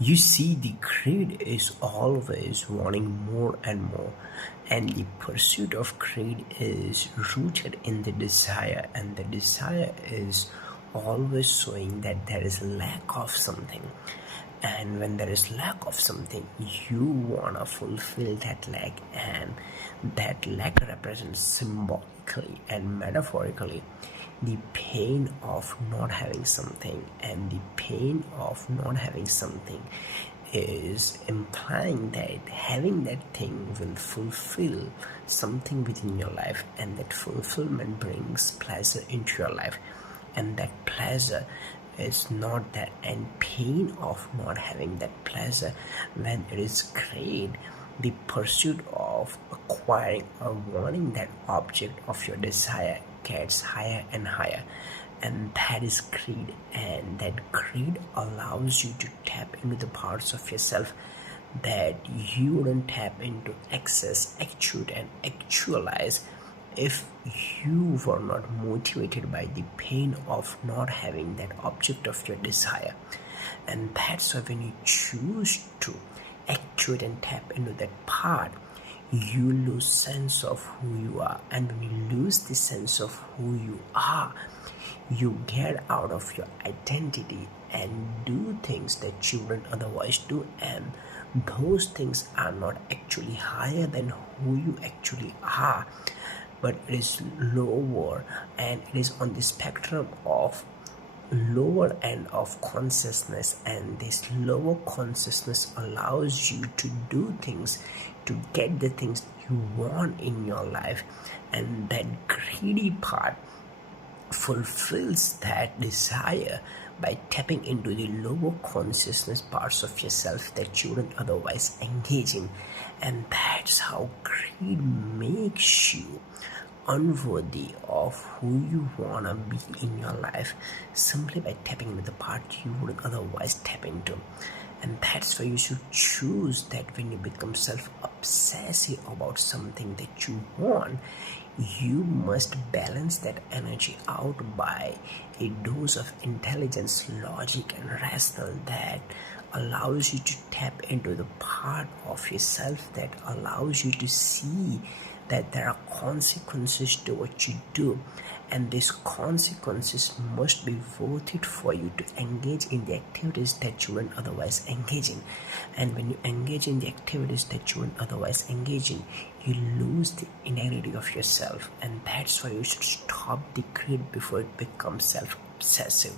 You see, the greed is always wanting more and more, and the pursuit of greed is rooted in the desire, and the desire is always showing that there is lack of something. And when there is lack of something, you want to fulfill that lack, and that lack represents symbolically and metaphorically the pain of not having something. And the pain of not having something is implying that having that thing will fulfill something within your life, and that fulfillment brings pleasure into your life, and that pleasure is not that, and pain of not having that pleasure when it is great, the pursuit of acquiring or wanting that object of your desire gets higher and higher, and that is greed. And that greed allows you to tap into the parts of yourself that you wouldn't tap into, access, actuate, and actualize if you were not motivated by the pain of not having that object of your desire. And that's why when you choose to actuate and tap into that part, you lose sense of who you are. And when you lose the sense of who you are, you get out of your identity and do things that you wouldn't otherwise do, and those things are not actually higher than who you actually are, but it is lower, and it is on the spectrum of lower end of consciousness. And this lower consciousness allows you to do things to get the things you want in your life, and that greedy part fulfills that desire by tapping into the lower consciousness parts of yourself that you wouldn't otherwise engage in. And that's how greed makes you unworthy of who you wanna be in your life, simply by tapping into the part you wouldn't otherwise tap into. And that's why you should choose that when you become self-obsessive about something that you want, you must balance that energy out by a dose of intelligence, logic, and rational that allows you to tap into the part of yourself that allows you to see that there are consequences to what you do, and these consequences must be worth it for you to engage in the activities that you wouldn't otherwise engage in. And when you engage in the activities that you wouldn't otherwise engage in, you lose the integrity of yourself. And that's why you should stop the greed before it becomes self-obsessive.